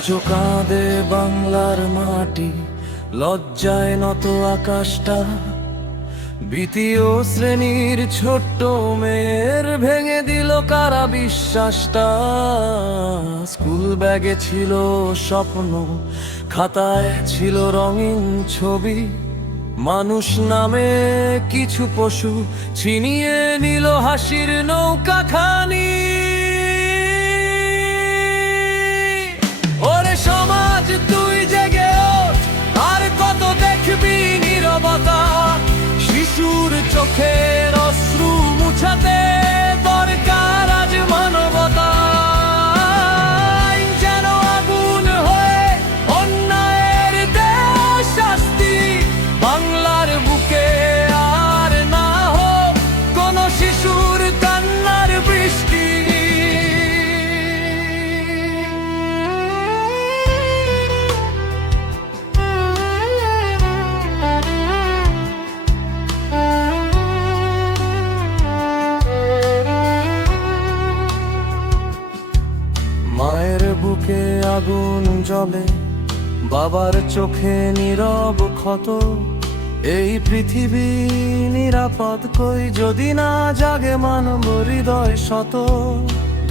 আজও কাঁদে বাংলার মাটি, লজ্জায় নত আকাশটা। দ্বিতীয় শ্রেণীর ছোট্ট মেয়ের ভেঙে দিল কারা বিশ্বাসটা। স্কুল ব্যাগে ছিল স্বপ্ন, খাতায় ছিল রঙিন ছবি। মানুষ নামে কিছু পশু ছিনিয়ে নিল হাসির নৌকা খানি। ওরে সমাজ তুই জেগে ওঠ, আর কত দেখবি নীরবতা। শিশুর চোখের অশ্রু মুছাতে দরকার আজ মানবতা। যেন আগুন হয়ে অন্যায়ের দেশ শাস্তি, বাংলার বুকে আর না হোক কোনো শিশুর কান্নার বৃষ্টি। মায়ের বুকে আগুন জ্বলে, বাবার চোখে নীরব ক্ষত। এই পৃথিবী নিরাপদ কই যদি না জাগে মানব হৃদয় শত।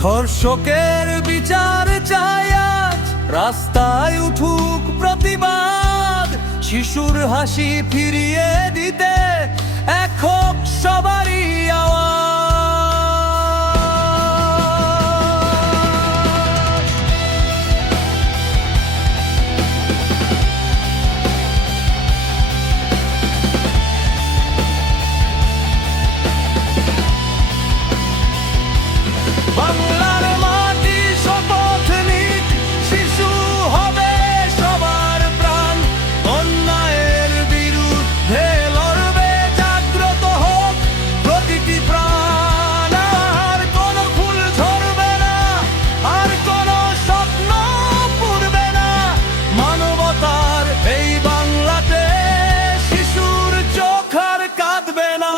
ধর্ষকের বিচার চাই আজ, রাস্তায় উঠুক প্রতিবাদ। শিশুর হাসি ফিরিয়ে দিতে এক হোক সবারই আওয়াজ। বাংলার মাটি শপথ নিক, শিশু হবে সবার প্রাণ। অন্যায়ের বিরুদ্ধে লড়বে, জাগ্রত হোক প্রতিটি প্রাণ। আর কোনো ফুল ঝরবে না, আর কোনো স্বপ্ন পুড়বে না। মানবতার এই বাংলাতে শিশুর চোখ আর কাঁদবে না।